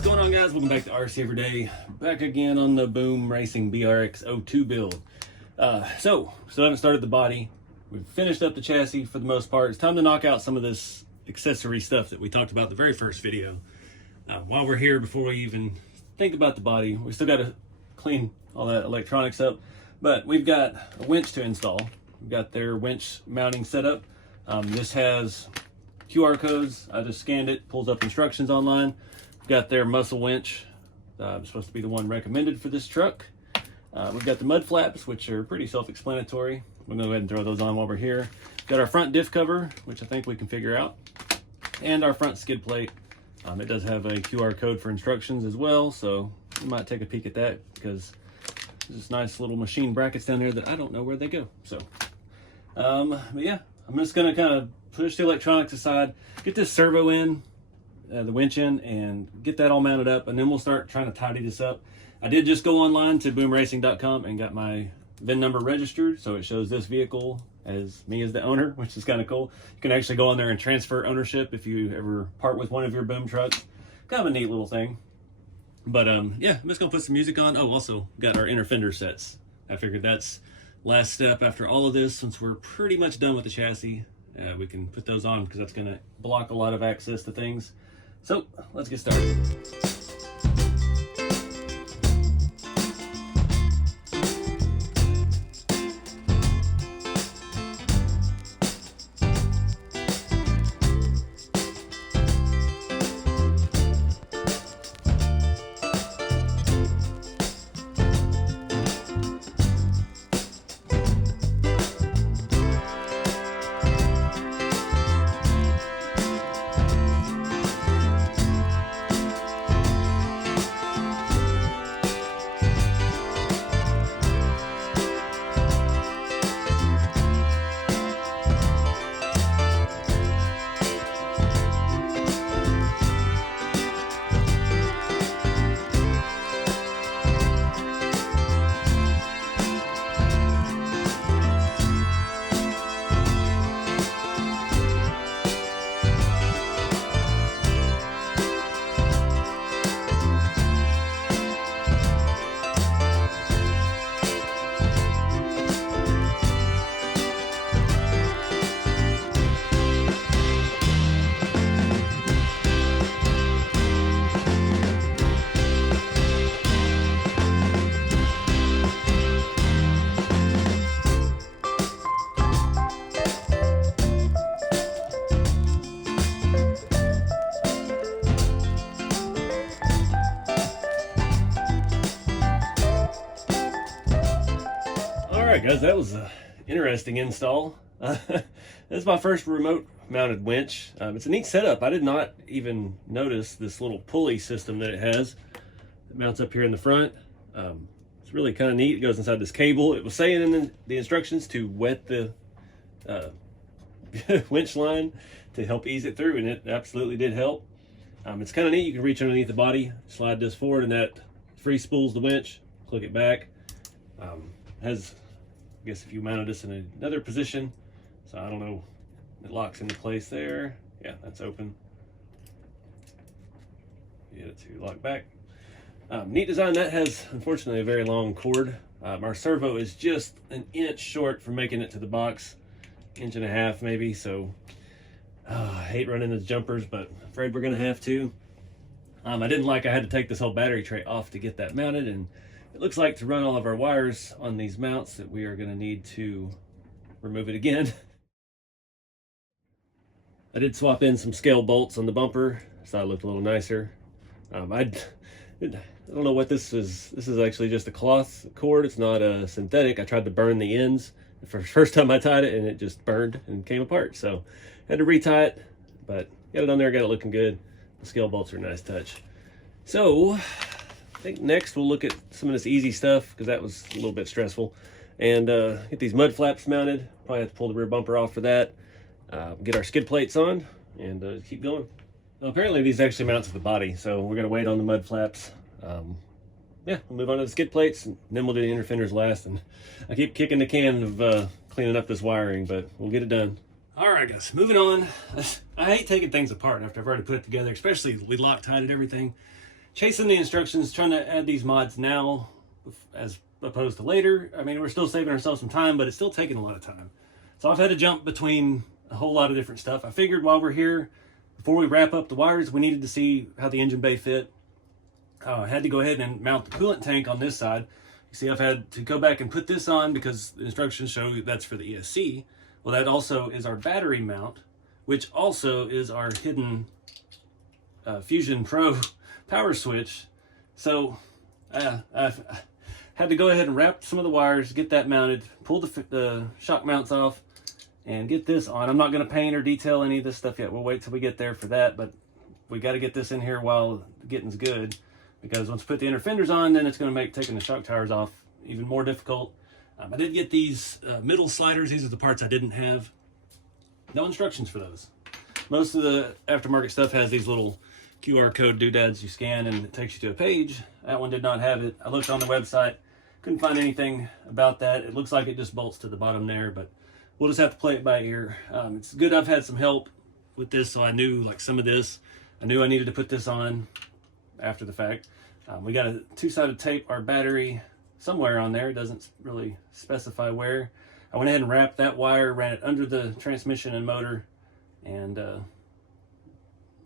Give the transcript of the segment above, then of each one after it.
What's going on, guys? Welcome back to RC Everyday. Back again on the Boom Racing BRX02 build. So haven't started the body. We've finished up the chassis for the most part. It's time to knock out some of this accessory stuff that we talked about in the very first video. While we're here, before we even think about the body, we still got to clean all that electronics up. But we've got a winch to install. We've got their winch mounting setup. This has QR codes. I just scanned it, pulls up instructions online. Got their muscle winch. Supposed to be the one recommended for this truck. We've got the mud flaps, which are pretty self-explanatory. We're gonna go ahead and throw those on while we're here. Got our front diff cover, which I think we can figure out, and our front skid plate. It does have a QR code for instructions as well, so we might take a peek at that because there's this nice little machine brackets down there that I don't know where they go. So, but yeah, I'm just gonna kind of push the electronics aside, get this servo in, the winch in, and get that all mounted up, and then we'll start trying to tidy this up. I did just go online to boomracing.com and got my VIN number registered, so it shows this vehicle as me as the owner, which is kind of cool. You can actually go on there and transfer ownership if you ever part with one of your Boom trucks. Kind of a neat little thing. But yeah, I'm just gonna put some music on. Oh, also got our inner fender sets. I figured that's last step after all of this. Since we're pretty much done with the chassis, we can put those on because that's gonna block a lot of access to things. So let's get started. Alright guys, that was an interesting install. This is my first remote mounted winch. It's a neat setup. I did not even notice this little pulley system that it has. It mounts up here in the front. It's really kind of neat. It goes inside this cable. It was saying in the instructions to wet the winch line to help ease it through, and it absolutely did help. It's kind of neat. You can reach underneath the body, slide this forward, and that free spools the winch. Click it back. Has, I guess if you mounted this in another position, so I don't know, it locks into place there. Yeah, that's open. Get it to lock back. Neat design. That has, unfortunately, a very long cord. Our servo is just an inch short from making it to the box, inch and a half maybe, so I hate running those jumpers, but afraid we're gonna have to. I didn't like I had to take this whole battery tray off to get that mounted, and it looks like to run all of our wires on these mounts that we are going to need to remove it again. I did swap in some scale bolts on the bumper, so it looked a little nicer. I don't know what this is. This is actually just a cloth cord. It's not a synthetic. I tried to burn the ends the first time I tied it, and it just burned and came apart. So I had to retie it, but got it on there, got it looking good. The scale bolts are a nice touch. So I think next we'll look at some of this easy stuff because that was a little bit stressful, and get these mud flaps mounted. Probably have to pull the rear bumper off for that. Get our skid plates on and keep going. Well, apparently these actually mount to the body, so we're gonna wait on the mud flaps. Yeah, we'll move on to the skid plates, and then we'll do the inner fenders last. And I keep kicking the can of cleaning up this wiring, but we'll get it done. All right, guys, moving on. I hate taking things apart after I've already put it together, especially we Loctite everything. chasing the instructions, trying to add these mods now as opposed to later. I mean, we're still saving ourselves some time, but it's still taking a lot of time. So I've had to jump between a whole lot of different stuff. I figured while we're here, before we wrap up the wires, we needed to see how the engine bay fit. I had to go ahead and mount the coolant tank on this side. You see, I've had to go back and put this on because the instructions show that's for the ESC. Well, that also is our battery mount, which also is our hidden Fusion Pro power switch. So I've had to go ahead and wrap some of the wires, get that mounted, pull the shock mounts off, and get this on. I'm not going to paint or detail any of this stuff yet. We'll wait till we get there for that, but we got to get this in here while the getting's good, because once we put the inner fenders on, then it's going to make taking the shock towers off even more difficult. I did get these middle sliders. These are the parts I didn't have. No instructions for those. Most of the aftermarket stuff has these little QR code doodads you scan and it takes you to a page. That one did not have it. I looked on the website, couldn't find anything about that. It looks like it just bolts to the bottom there, but we'll just have to play it by ear. It's good I've had some help with this, so I knew like some of this. I knew I needed to put this on after the fact. We got a two-sided tape our battery somewhere on there. It doesn't really specify where. I went ahead and wrapped that wire, ran it under the transmission and motor, and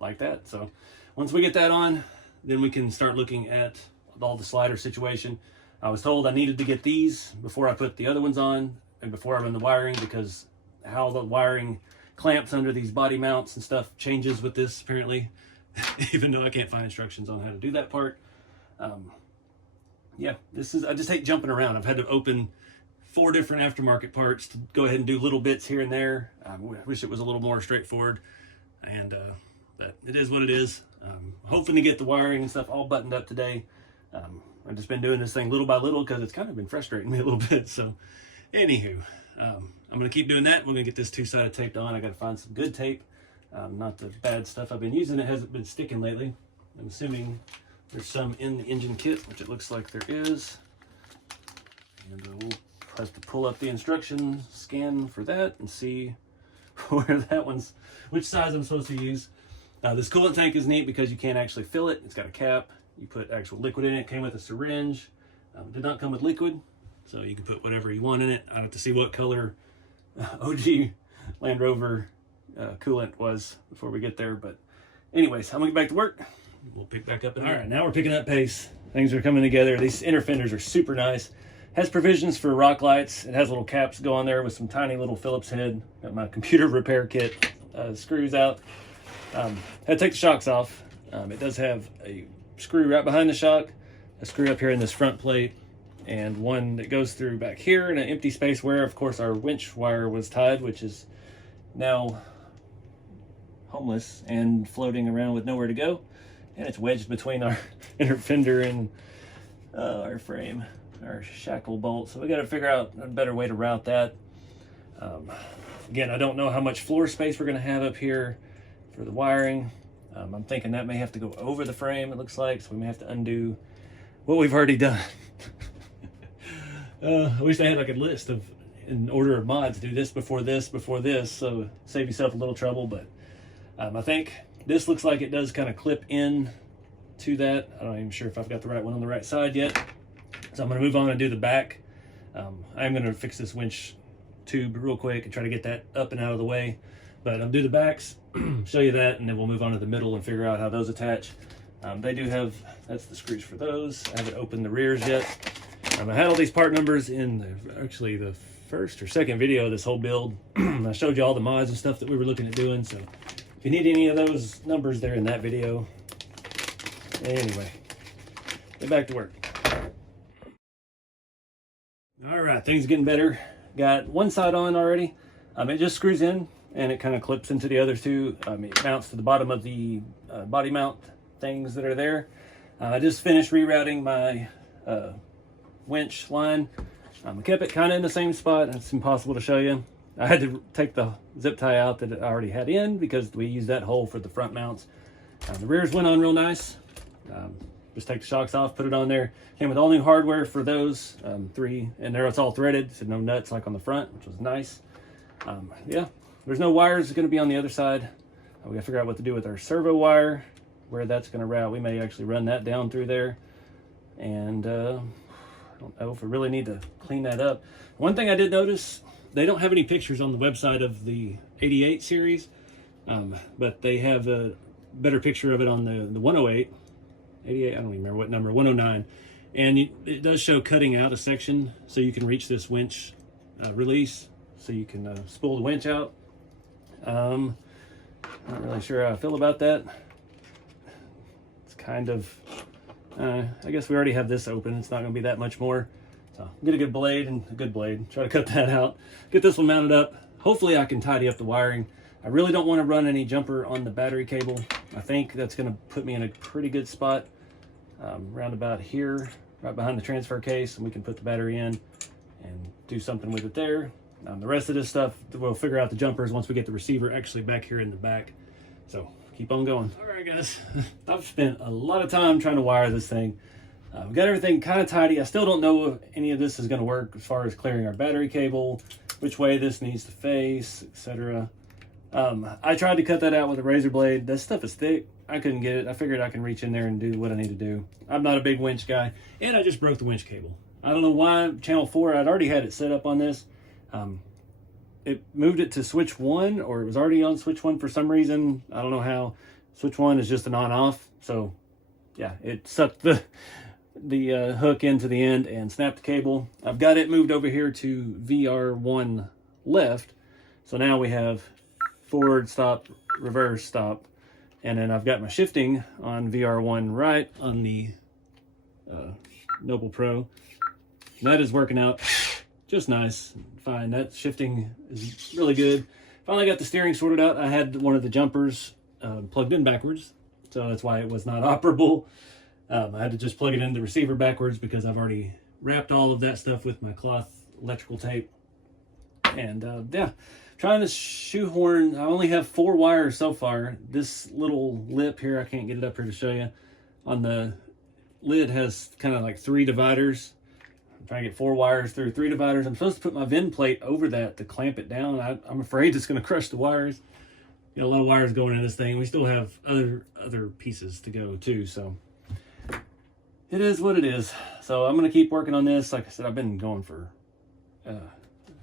like that. So once we get that on, then we can start looking at all the slider situation. I was told I needed to get these before I put the other ones on and before I run the wiring, because how the wiring clamps under these body mounts and stuff changes with this apparently, even though I can't find instructions on how to do that part. Yeah, I just hate jumping around. I've had to open 4 different aftermarket parts to go ahead and do little bits here and there. I wish it was a little more straightforward, and but it is what it is. Hoping to get the wiring and stuff all buttoned up today. I've just been doing this thing little by little because it's kind of been frustrating me a little bit. So anywho, I'm going to keep doing that. We're going to get this two-sided taped on. I got to find some good tape, not the bad stuff I've been using. It hasn't been sticking lately. I'm assuming there's some in the engine kit, which it looks like there is. And we'll have to pull up the instruction scan for that and see where that one's, which size I'm supposed to use. This coolant tank is neat because you can't actually fill it. It's got a cap. You put actual liquid in it. It came with a syringe. It did not come with liquid, so you can put whatever you want in it. I have to see what color OG Land Rover coolant was before we get there. But anyways, I'm gonna get back to work. We'll pick back up in a minute. All right, now we're picking up pace. Things are coming together. These inner fenders are super nice. Has provisions for rock lights. It has little caps go on there with some tiny little Phillips head. Got my computer repair kit, screws out. Had to take the shocks off. It does have a screw right behind the shock, a screw up here in this front plate, and one that goes through back here in an empty space where, of course, our winch wire was tied, which is now homeless and floating around with nowhere to go. And it's wedged between our inner fender and our frame, our shackle bolt. So we got to figure out a better way to route that. Again, I don't know how much floor space we're going to have up here for the wiring. I'm thinking that may have to go over the frame, it looks like, so we may have to undo what we've already done. I wish I had like a list of, in order of mods, do this before this, before this, so save yourself a little trouble. But I think this looks like it does kind of clip in to that. I'm not even sure if I've got the right one on the right side yet. So I'm going to move on and do the back. I'm going to fix this winch tube real quick and try to get that up and out of the way. But I'll do the backs, show you that, and then we'll move on to the middle and figure out how those attach. They do have, that's the screws for those. I haven't opened the rears yet. I had all these part numbers in actually the first or second video of this whole build. I showed you all the mods and stuff that we were looking at doing. So if you need any of those numbers, they're in that video. Anyway, get back to work. All right, things are getting better. Got one side on already. It just screws in and it kind of clips into the other two. It mounts to the bottom of the body mount things that are there. I just finished rerouting my winch line. I kept it kind of in the same spot. It's impossible to show you. I had to take the zip tie out that I already had in because we used that hole for the front mounts. The rears went on real nice. Just take the shocks off, put it on there. Came with all new hardware for those, 3, and there it's all threaded, so no nuts like on the front, which was nice. Yeah, there's no wires going to be on the other side. We got to figure out what to do with our servo wire. where that's going to route. We may actually run that down through there. And I don't know if we really need to clean that up. One thing I did notice, they don't have any pictures on the website of the 88 series, but they have a better picture of it on the 108, 88, I don't even remember what number, 109. And it does show cutting out a section so you can reach this winch release, so you can spool the winch out. Not really sure how I feel about that. It's kind of, I guess we already have this open. It's not going to be that much more. So get a good blade and a good blade. Try to cut that out. Get this one mounted up. Hopefully I can tidy up the wiring. I really don't want to run any jumper on the battery cable. I think that's going to put me in a pretty good spot round about here, right behind the transfer case, and we can put the battery in and do something with it there. The rest of this stuff, we'll figure out the jumpers once we get the receiver actually back here in the back. So keep on going. All right, guys, I've spent a lot of time trying to wire this thing. We've got everything kind of tidy. I still don't know if any of this is going to work as far as clearing our battery cable, which way this needs to face, etc. I tried to cut that out with a razor blade. That stuff is thick. I couldn't get it. I figured I can reach in there and do what I need to do. I'm not a big winch guy, and I just broke the winch cable. I don't know why channel 4, I'd already had it set up on this. It moved it to switch 1, or it was already on switch 1 for some reason. I don't know how. Switch 1 is just an on-off. So yeah, it sucked the hook into the end and snapped the cable. I've got it moved over here to VR1 left. So now we have forward stop, reverse stop. And then I've got my shifting on VR1 right on the Noble Pro. And that is working out just nice. Fine. That shifting is really good. Finally got the steering sorted out. I had one of the jumpers plugged in backwards, so that's why it was not operable. I had to just plug it in the receiver backwards because I've already wrapped all of that stuff with my cloth electrical tape. And yeah, trying to shoehorn. I only have 4 wires so far. This little lip here, I can't get it up here to show you. On the lid has kind of like 3 dividers. I'm trying to get 4 wires through 3 dividers. I'm supposed to put my VIN plate over that to clamp it down. I'm afraid it's going to crush the wires. You know, a lot of wires going in this thing. We still have other pieces to go too, so it is what it is. So I'm going to keep working on this. Like I said, I've been going for a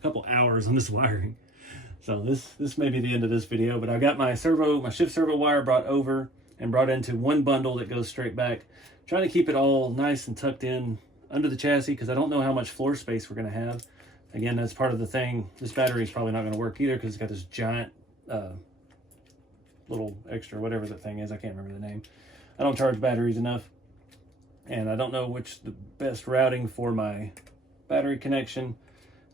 couple hours on this wiring. So this may be the end of this video, but I got my shift servo wire brought over and brought into one bundle that goes straight back. Trying to keep it all nice and tucked in under the chassis because I don't know how much floor space we're going to have. Again, that's part of the thing. This battery is probably not going to work either because it's got this giant little extra, whatever that thing is. I can't remember the name. I don't charge batteries enough. And I don't know which the best routing for my battery connection,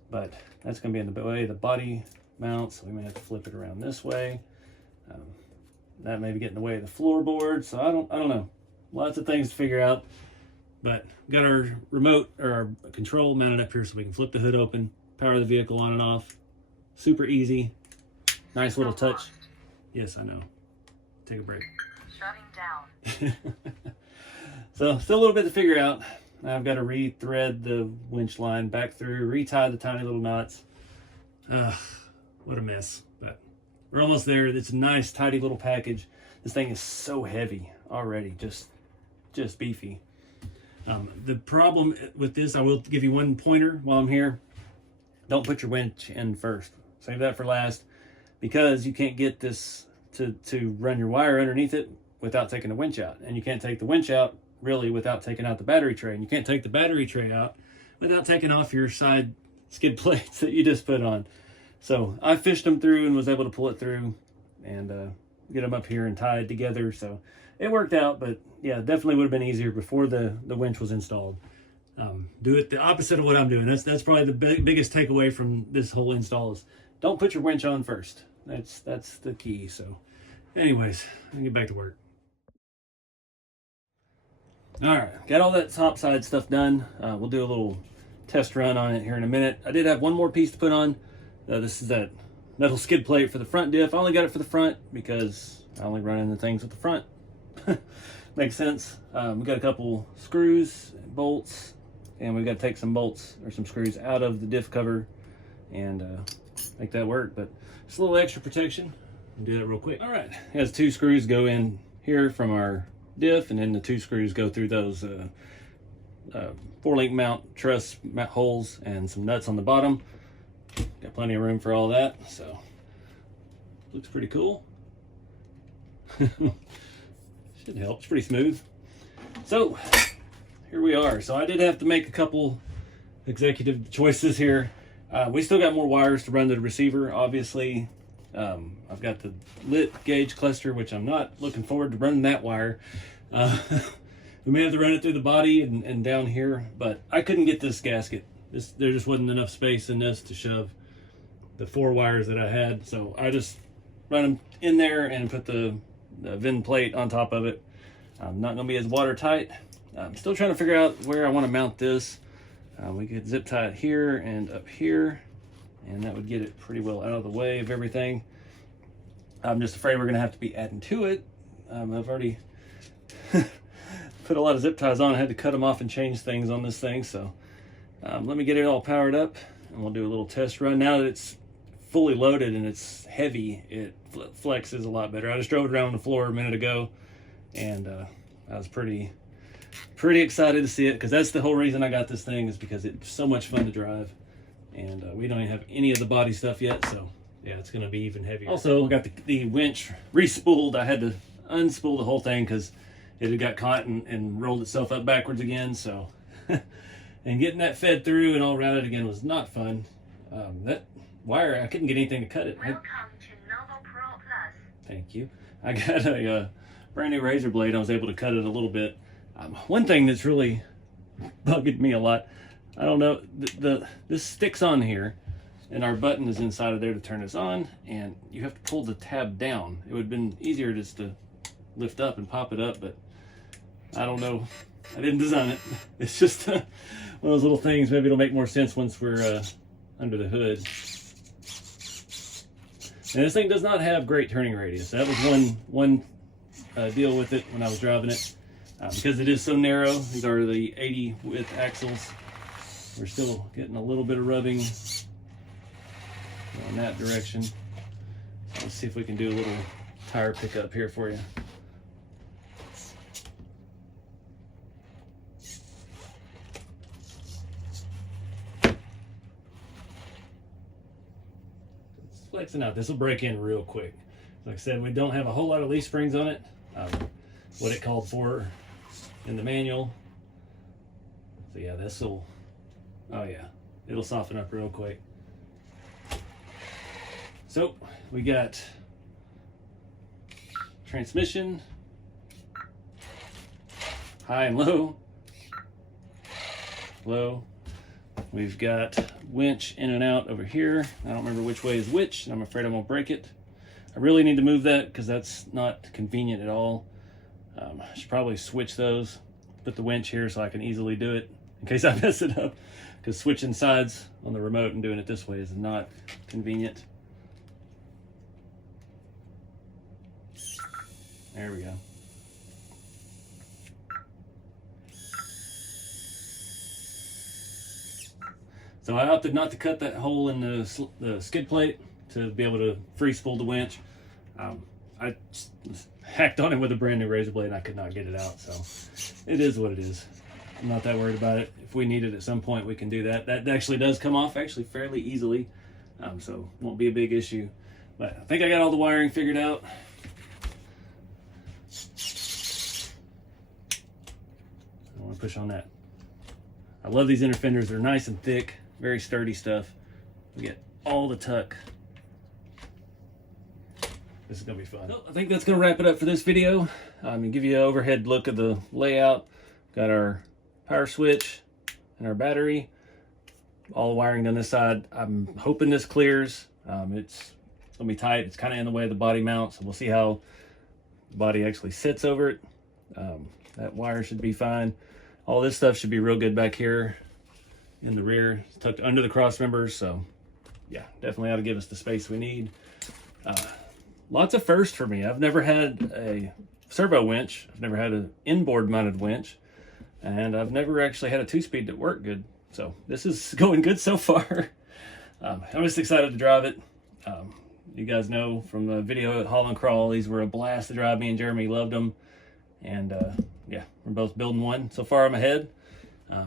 but that's going to be in the way of the body mount, so we may have to flip it around this way. That may be getting in the way of the floorboard, so I don't know. Lots of things to figure out. But got our remote or our control mounted up here so we can flip the hood open, power the vehicle on and off. Super easy. Nice little touch. Yes, I know. Take a break. Shutting down. So still a little bit to figure out. I've got to re-thread the winch line back through, retie the tiny little knots. What a mess. But we're almost there. It's a nice, tidy little package. This thing is so heavy already, just beefy. The problem with this, I will give you one pointer while I'm here. Don't put your winch in first. Save that for last, because you can't get this to run your wire underneath it without taking the winch out. And you can't take the winch out really without taking out the battery tray. And you can't take the battery tray out without taking off your side skid plates that you just put on. So I fished them through and was able to pull it through and get them up here and tied together. So it worked out, but yeah, definitely would have been easier before the winch was installed. Do it the opposite of what I'm doing. That's probably the biggest takeaway from this whole install is don't put your winch on first. That's the key. So anyways, I'll get back to work. All right, got all that top side stuff done. We'll do a little test run on it here in a minute. I did have one more piece to put on. This is that metal skid plate for the front diff. I only got it for the front because I only run into things with the front. Makes sense. We got a couple screws, bolts, and we've got to take some bolts or some screws out of the diff cover and make that work. But just a little extra protection. I'll do that real quick. All right, it has 2 screws go in here from our diff, and then the 2 screws go through those 4-link mount truss holes and some nuts on the bottom. Got plenty of room for all that, so looks pretty cool. Should help. It's pretty smooth. So here we are. So I did have to make a couple executive choices here. We still got more wires to run to the receiver, obviously. I've got the lit gauge cluster, which I'm not looking forward to running that wire. We may have to run it through the body and down here, but I couldn't get this gasket. There just wasn't enough space in this to shove the 4 wires that I had, so I just run them in there and put the VIN plate on top of it. Not going to be as watertight. I'm still trying to figure out where I want to mount this. We could zip tie it here and up here, and that would get it pretty well out of the way of everything. I'm just afraid we're going to have to be adding to it. I've already put a lot of zip ties on. I had to cut them off and change things on this thing, so let me get it all powered up and we'll do a little test run. Now that it's fully loaded and it's heavy, it flexes a lot better. I just drove it around the floor a minute ago, and I was pretty excited to see it, because that's the whole reason I got this thing, is because it's so much fun to drive. And we don't even have any of the body stuff yet, so yeah, it's going to be even heavier. Also, I got the winch re-spooled. I had to unspool the whole thing because it had got caught and rolled itself up backwards again, so and getting that fed through and all routed again was not fun. That wire, I couldn't get anything to cut it. Welcome to Novo Pro Plus. Thank you. I got a brand new razor blade. I was able to cut it a little bit. One thing that's really bugged me a lot, I don't know, this sticks on here, and our button is inside of there to turn this on, and you have to pull the tab down. It would have been easier just to lift up and pop it up, but I don't know. I didn't design it. It's just one of those little things. Maybe it'll make more sense once we're under the hood. And this thing does not have great turning radius. That was one deal with it when I was driving it. Because it is so narrow, these are the 80 width axles. We're still getting a little bit of rubbing in that direction. So let's see if we can do a little tire pickup here for you. It's flexing out. This will break in real quick. Like I said, we don't have a whole lot of leaf springs on it. What it called for in the manual. So yeah, this will, oh yeah, it'll soften up real quick. So we got transmission, high and low, low. We've got winch in and out over here. I don't remember which way is which, and I'm afraid I'm gonna break it. I really need to move that because that's not convenient at all. I should probably switch those, put the winch here so I can easily do it in case I mess it up, because switching sides on the remote and doing it this way is not convenient. There we go. So I opted not to cut that hole in the skid plate to be able to free spool the winch. I hacked on it with a brand new razor blade and I could not get it out, so it is what it is. I'm not that worried about it. If we need it at some point, we can do that. That actually does come off actually fairly easily, so won't be a big issue. But I think I got all the wiring figured out. I want to push on that. I love these inner fenders. They're nice and thick, very sturdy stuff. We get all the tuck. This is gonna be fun. Well, I think that's gonna wrap it up for this video. And give you an overhead look of the layout. Got our power switch and our battery. All the wiring on this side. I'm hoping this clears. It's gonna be tight. It's kind of in the way of the body mount, so we'll see how the body actually sits over it. That wire should be fine. All this stuff should be real good back here in the rear. It's tucked under the cross members, so yeah, definitely ought to give us the space we need. Lots of firsts for me. I've never had a servo winch. I've never had an inboard mounted winch. And I've never actually had a 2-speed that worked good. So this is going good so far. I'm just excited to drive it. You guys know from the video at Haul and Crawl, these were a blast to drive. Me and Jeremy loved them. And yeah, we're both building one. So far I'm ahead.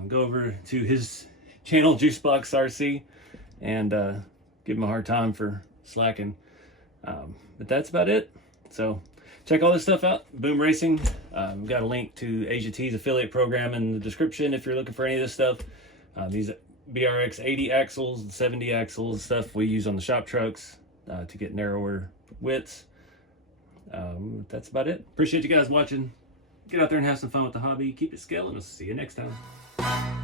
Go over to his channel, Juicebox RC, and give him a hard time for slacking. But that's about it. So check all this stuff out. Boom Racing. We've got a link to Asia T's affiliate program in the description if you're looking for any of this stuff. These BRX80 axles and 70 axles, stuff we use on the shop trucks to get narrower widths. That's about it. Appreciate you guys watching. Get out there and have some fun with the hobby. Keep it scaling. I'll see you next time.